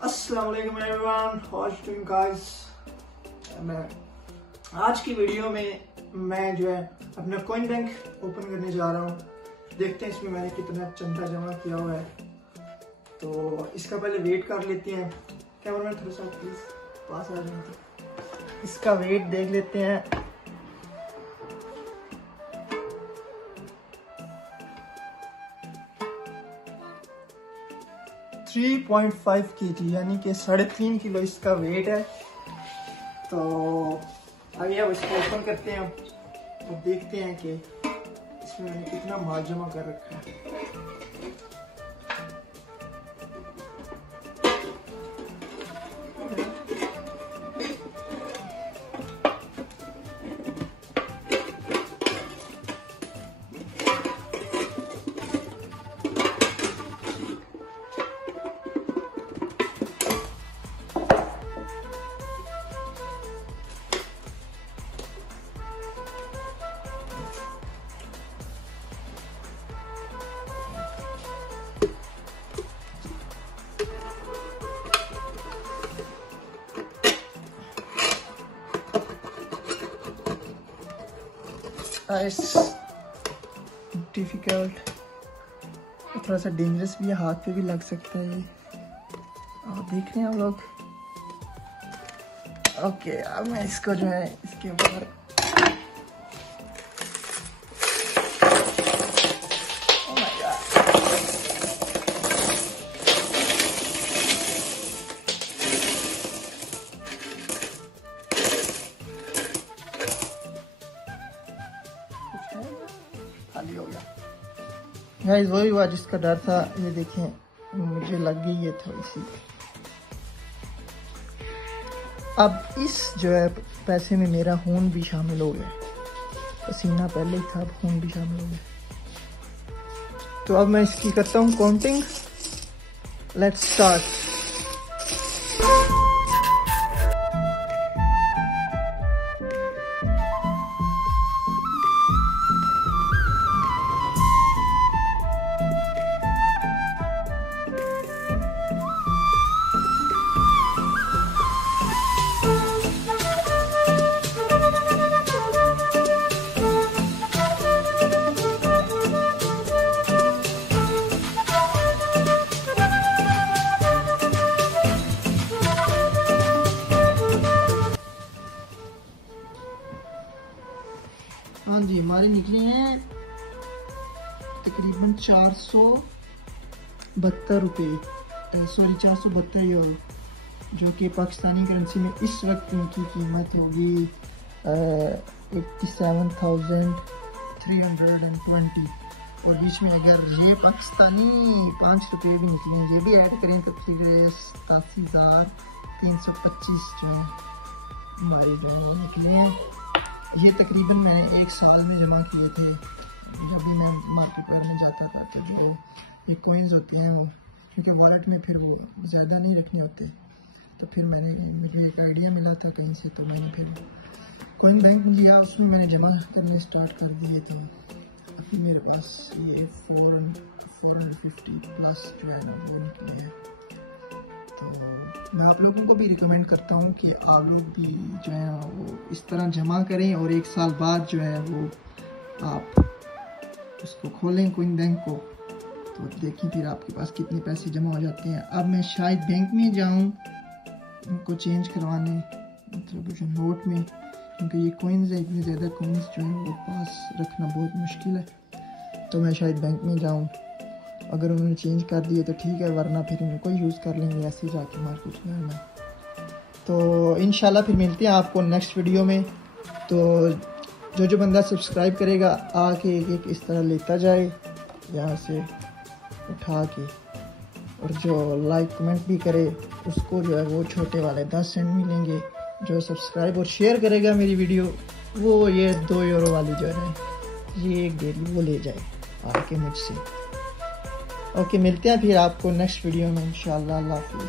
अस्सलाम वालेकुम everyone, how are you doing guys. मैं आज की वीडियो में मैं जो है अपना कॉइन बैंक ओपन करने जा रहा हूँ। देखते हैं इसमें मैंने कितना चंदा जमा किया हुआ है, तो इसका पहले वेट कर लेते हैं। कैमरामैन थोड़ा सा प्लीज पास आ जाए, तो इसका वेट देख लेते हैं। $3.5 kg यानी कि 3.5 किलो इसका वेट है। तो आइए अब इसको ओपन करते हैं और देखते हैं कि इसमें मैंने कितना माल जमा कर रखा है। डिफिकल्ट, थोड़ा सा डेंजरस भी है, हाथ पे भी लग सकता है ये। और देख रहे हैं आप लोग। ओके, अब मैं इसको जो है इसके ऊपर खाली हो गया। गाइस वही हुआ जिसका डर था। ये देखें मुझे लग गई है थोड़ी सी। अब इस जो है पैसे में मेरा खून भी शामिल हो गया। पसीना पहले ही था, अब खून भी शामिल हो गया। तो अब मैं इसकी करता हूँ काउंटिंग। Let's start. हाँ जी, हमारे निकले हैं तकरीबन 472 रुपये, सॉरी 472 यूरो, जो कि पाकिस्तानी करेंसी में इस वक्त इनकी कीमत होगी 87,320। और बीच में अगर ये पाकिस्तानी 5 रुपये भी निकले, ये भी ऐड करें तो फिर 87,325 जो है हमारे जो है निकले हैं। ये तकरीबन मैंने 1 साल में जमा किए थे। जब भी मैं मार्केट में जाता था तो जो ये कॉइन्स होते हैं वो, क्योंकि वॉलेट में फिर वो ज़्यादा नहीं रखने होते, तो फिर मुझे एक आइडिया मिला था कहीं से, तो मैंने फिर कॉइन बैंक लिया, उसमें मैंने जमा करने स्टार्ट कर दिए। तो अभी मेरे पास ये 450 प्लस जो है वो निकले है। तो मैं आप लोगों को भी रिकमेंड करता हूँ कि आप लोग भी जो है वो इस तरह जमा करें और 1 साल बाद जो है वो आप उसको खोलें कॉइन बैंक को, तो देखें फिर आपके पास कितने पैसे जमा हो जाते हैं। अब मैं शायद बैंक में जाऊँ उनको चेंज करवाने, मतलब जो नोट में, क्योंकि ये कॉइन्स है, इतने ज़्यादा कॉइन्स जो है वो पास रखना बहुत मुश्किल है। तो मैं शायद बैंक में जाऊँ, अगर उन्होंने चेंज कर दिए तो ठीक है, वरना फिर उनको यूज़ कर लेंगे ऐसे ही जाके मार्केट में। तो इंशाल्लाह फिर मिलते हैं आपको नेक्स्ट वीडियो में। तो जो बंदा सब्सक्राइब करेगा आके एक इस तरह लेता जाए यहाँ से उठा के, और जो लाइक कमेंट भी करे उसको जो है वो छोटे वाले 10 सेंट मिलेंगे। जो सब्सक्राइब और शेयर करेगा मेरी वीडियो, वो ये 2 यूरो वाली जो है ये एक डेली वो ले जाए आके मुझसे। ओके, मिलते हैं फिर आपको नेक्स्ट वीडियो में इंशाल्लाह। अल्लाह हाफिज़।